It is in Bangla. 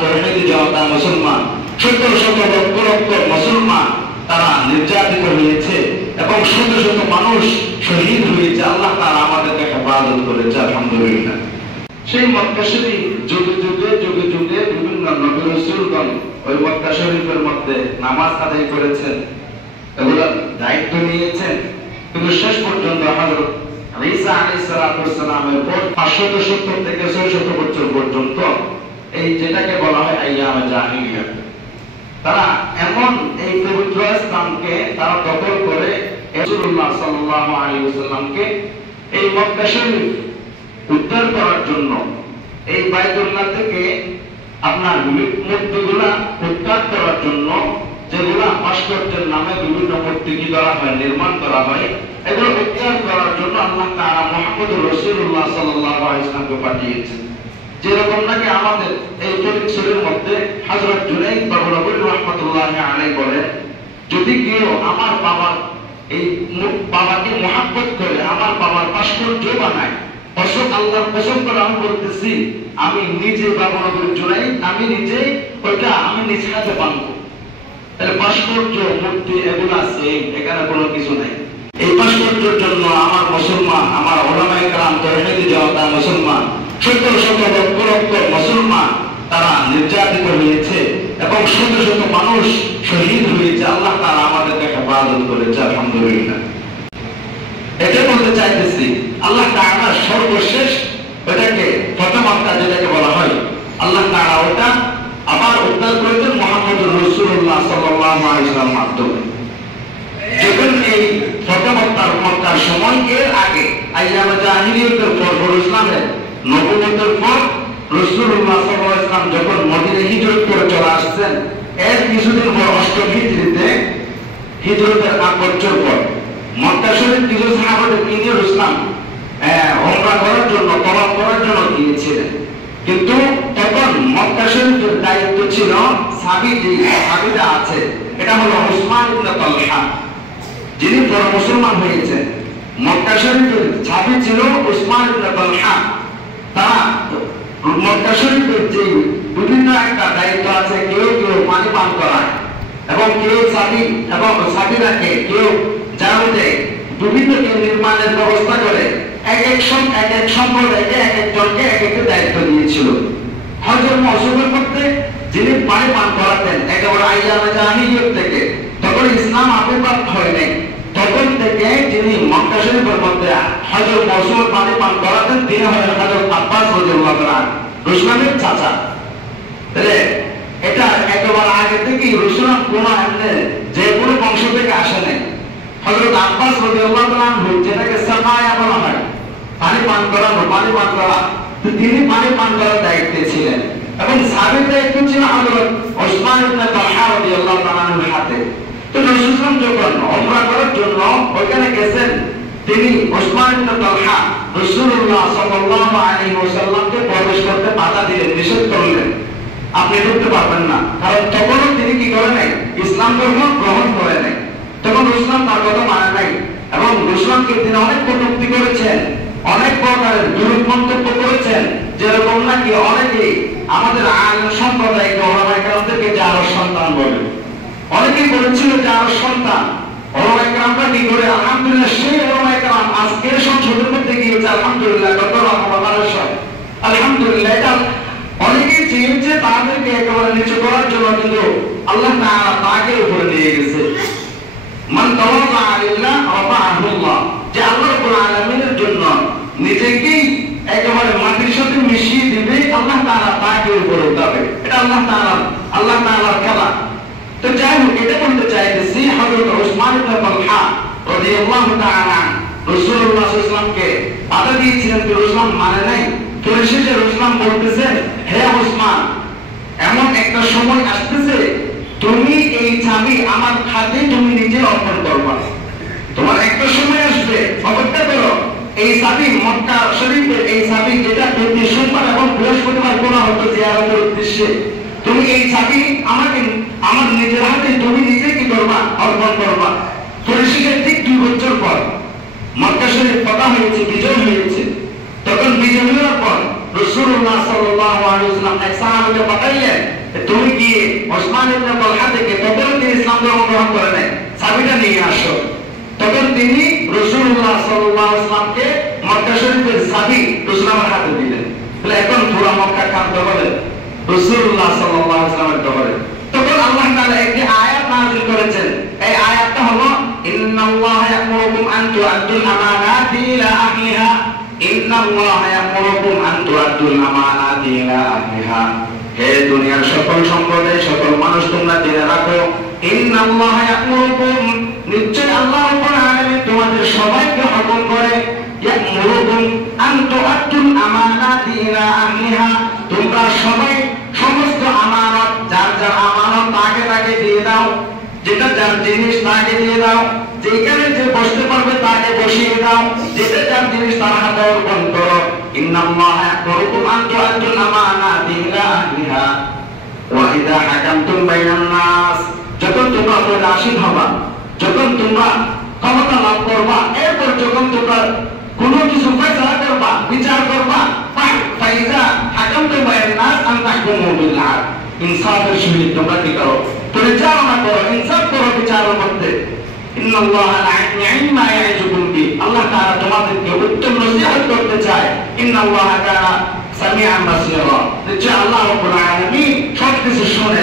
তৌহিদি জনতা মুসলমান, শত শত লক্ষ লক্ষ মুসলমান তারা নির্যাতিত হয়েছে এবং শত শত মানুষ শহীদ হয়েছে। আল্লাহ তাআলা আমাদেরকে হেফাজত করেছে, আলহামদুলিল্লাহ। সেই মক্কা শরীফ যুগে যুগে যুগে যুগে বিভিন্ন নবী রাসূলগণ ওই মক্কা শরীফের মধ্যে নামাজ আদায় করেছেন, এগুলোর দায়িত্ব নিয়েছেন। কিন্তু শেষ পর্যন্ত হযরত ঈসা আলাইহিস সালামের পর 570 থেকে 600 বছর পর্যন্ত এই যেটাকে বলা হয় আইয়ামে জাহিলিয়া, তারা এমন এই পবিত্র স্থানকে তারা দখল করে রাসূলুল্লাহ সাল্লাল্লাহু আলাইহি ওয়াসাল্লামকে এই মক্কা শরীফ উদ্ধার করার জন্য, এই বাইতুল্লাহ থেকে আপনার মূর্তিগুলা উদ্ধার করার জন্য যেগুলা ভাস্কর্যের নামে বিভিন্ন মূর্তি কি করা হয়, নির্মাণ করা হয়, এগুলো উদ্ধার করার জন্য আল্লাহ তাআলা মুহাম্মদুর রাসূলুল্লাহ সাল্লাল্লাহু আলাইহি ওয়াসাল্লামকে পাঠিয়েছেন। যেরকম নাকি আমাদের এই চরিত্রের মধ্যে হযরত জুনাইদ বাগদাদী রাহমাতুল্লাহি আলাইহি বলেন, যদি কেউ আমার বাবার এই বাবাকে মহব্বত করে আমার বাবার ভাস্কর্য বানায়, অশোক আল্লাহর কসম করে আমি বলতেছি, আমি নিজে বাগদাদী জুনাইদ আমি নিজেই ওইটা আমি নিজ হাতে বানাবো। তাহলে ভাস্কর্য মূর্তি এগুলা সেম, এখানে কোনো কিছু নাই। এই ভাস্কর্যের জন্য আমার মুসলমান, আমার উলামায়ে কেরাম তৌহিদি জনতা মুসলমান, শত শত লক্ষ লক্ষ মুসলমান তারা নির্যাতিত হয়েছে এবং শত শত মানুষ শহীদ হয়েছে। আল্লাহ তাআলা আমাদেরকে হেফাজত করেছে, আলহামদুলিল্লাহ। এটা বলতে চাইতেছি আল্লাহ তাআলা সর্বশেষ ওটাকে প্রথম মক্কা যেটাকে বলা হয়, আল্লাহ তাআলা ওটা আবার উদ্ধার করেছেন মুহাম্মদুর রাসূলুল্লাহ সাল্লাল্লাহু আলাইহি ওয়াসাল্লামের মাধ্যমে। যখন এই প্রথম মক্কার সময় এর আগে আইয়ামে জাহিলিয়াতের পর ইসলামের নবুয়তের পর রাসূলুল্লাহ সাল্লাল্লাহু আলাইহি ওয়াসাল্লাম যখন মদিনায় হিজরত করে চলে আসছেন, এর কিছুদিন পর অষ্টম হিজরিতে হিজরতের 8 বছর পর মক্কা শরীফ কিছু সাহাবাদের নিয়ে ইসলাম উমরা করার জন্য তওয়াফ করার জন্য গিয়েছিলেন। কিন্তু তখন মক্কা শরীফের দায়িত্ব ছিল সাহাবীরা আছে, এটা হলো উসমান ইবনে তালহা, যিনি পরে মুসলমান হয়েছেন। মক্কা শরীফের সাহাবী ছিল উসমান ইবনে তালহা। তারা মক্কা শরীফের যে বিভিন্ন একটা দায়িত্ব আছে, কেউ কেউ পানি পান করায় এবং কেউ সাথীরাকে কেউ জানাতে দেয়, বিভিন্ন নির্মাণের ব্যবস্থা করে এক এক সম্প্রদায়কে এক একজনকে এক একটা দায়িত্ব দিয়েছিল। হযরত মাসউদের মধ্যে যিনি পানি পান করাতেন একেবারে আইয়ামে জাহিলিয়াত থেকে, তখন ইসলাম আবির্ভাব হয় নাই, তখন থেকে যিনি মক্কা শরীফের মধ্যে হযরত মাসউদ পানি পান করাতেন তিনি হলেন হযরত আব্বাস রাদিয়াল্লাহু তাআলা, রাসূলের চাচা। তাহলে এটা একেবারে আগে থেকেই রাসূল কোন যে কোনো বংশ থেকে আসে নাই। হযরত আব্বাস রাদিয়াল্লাহু তাআলা যেটাকে সাফায়া বলা হয়, পানি পান করা, তিনি পানি পান করার দায়িত্বে ছিলেন এবং সাহাবীর দায়িত্ব ছিল হযরত উসমান ইবনে তালহা রাদিয়াল্লাহু তাআলার হাতে। তো রাসূল যখন উমরা করার জন্য ওখানে গেছেন, তিনি উসমান ইবনে তালহা রাসূলুল্লাহ সাল্লাল্লাহু আলাইহি ওয়াসাল্লামকে প্রবেশ করতে বাধা দিলেন, নিষেধ করলেন, আপনি ঢুকতে পারবেন না। কারণ তখনও তিনি কি করে নাই, ইসলাম ধর্ম গ্রহণ করে নাই। তখন ইসলাম তার কথা মানে নাই এবং ইসলামকে তিনি অনেক কটূক্তি করেছেন, অনেক প্রকারের বিরূপ মন্তব্য করেছেন। যেরকম নাকি অনেকেই আমাদের আলেম সম্প্রদায়কে ওলামায়ে কেরামদেরকে জারজ সন্তান বলে, অনেকেই বলেছিল জারজ সন্তান। ওলামায়ে কেরামরা কি করে, আলহামদুলিল্লাহ সেই ওলামায়ে কেরাম আজকে সংসদের মধ্যে গিয়েছে, আলহামদুলিল্লাহ ডক্টর আলহামদুলিল্লাহ। এটা অনেকেই চেয়েছে তাদেরকে একেবারে নিচু করার জন্য, কিন্তু আল্লাহ তাআলা তাকে উপরে নিয়ে গেছে। মান তাওয়াযা লিল্লাহ রাফা'াহু আল্লাহ, যে আল্লাহ রাব্বুল আলামিনের জন্য নিজেকে একেবারে মাটির সাথে মিশিয়ে দিবে, আল্লাহ তাআলা তাকে উপরে উঠাবে। এটা আল্লাহ তাআলার খেলা। তো যাই হোক, এটা বলতে চাইতেছি হযরত উসমান ইবনে তালহা রাদিয়াল্লাহু তাআলা রাসূলুল্লাহ সাল্লাল্লাহু আলাইহি ওয়াসাল্লামকে বাধা দিয়েছিলেন, কিন্তু উসমান মানে নাই। পরিশেষে উসমান বলতেছেন, হে উসমান, এমন একটা সময় আসতেছে তুমি এই চাবি আমার হাতে তুমি নিজে অর্পণ করবা। তোমার একটা সময় আসবে, অপেক্ষা করো, এই চাবি মক্কা শরীফের এই চাবি যেটা প্রতি সোমবার এবং বৃহস্পতিবার করা হতো জিয়ারতের উদ্দেশ্যে, তুমি এই চাবি আমাকে আমার নিজের হাতে তুমি নিজে কি করবা, অর্পণ করবা। পরিশেষে ঠিক 2 বছর পর মক্কা শরীফ ফাতহ হয়েছে, বিজয় হয়েছে। তখন বিজয় হওয়ার পর রাসূলুল্লাহ সাল্লাল্লাহু আলাইহি ওয়াসাল্লাম এক সাহাবীকে পাঠাইলেন, তুমি কি ওসমান ইবনে তালহা থেকে, তখন তিনি ইসলাম ধর্ম গ্রহণ করে নেন, চাবিটা নিয়ে আসো। তখন তিনি রাসূলুল্লাহ সাল্লাল্লাহু আলাইহি ওয়াসাল্লামকে মক্কা শরীফের চাবি রাসূলের হাতে দিলেন। তাহলে এখন পুরো মক্কা কার দখলে? রাসূলুল্লাহ সাল্লাল্লাহু আলাইহি ওয়াসাল্লামের দখলে। তখন আল্লাহ তাআলা একটি আয়াত নাযিল করেছেন, এই আয়াতটা হলো ইন্নাল্লাহা ইয়া'মুরুকুম আন তু'আদ্দুল আমানাতি ইলা আহলিহা, ইন্নাল্লাহা ইয়া'মুরুকুম আন তু'আদ্দুল আমানাতি ইলা আহলিহা। হে দুনিয়ার সকল সম্প্রদায়, সকল মানুষ, তোমরা জেনে রাখো, ইন্নাল্লাহা ইয়া'মুরুকুম, নিশ্চয় আল্লাহ রাব্বুল আলামিন তোমাদের সবাইকে হুকুম করে, ইয়া'মুরুকুম আন তু'আদ্দুল আমানাতি ইলা আহলিহা, তোমরা সবাই সমস্ত আমানত, যার যার আমানত তাকে তাকে দিয়ে দাও, যেটা যার জিনিস তাকে দিয়ে দাও, যেখানে যে বসতে পারবে তাকে বসিয়ে দাও, যেটা যার জিনিস তার হাতে অর্পণ করো। ইন্নাল্লাহা ইয়া'মুরুকুম আন তু'আদ্দুল আমানাতি ইলা আহলিহা ওয়া ইযা হাকামতুম বাইনান নাস, যখন তোমরা প্রজাশীল হবা, যখন তোমরা ক্ষমতা লাভ করবা, এরপর যখন তোমরা কোনো কিছু ফয়সালা করবা, বিচার করবা, ফাইজা হাকামতুম বাইনান নাস আন তাহকুমু বিল আদল, ইনসাফের সহিত তোমরা কি করো? পরিচালনা করো, ইনসাফ করো বিচারের মধ্যে। ইন্নাল্লাহা লা'আইমা ইয়া'ইজুকুম বি, আল্লাহ তাআলা তোমাদেরকে উত্তম নসিহত করতে চায়। ইন্নাল্লাহা কানা সামিআন বাসীরা, নিশ্চয় আল্লাহ রাব্বুল আলামিন সবকিছু শুনে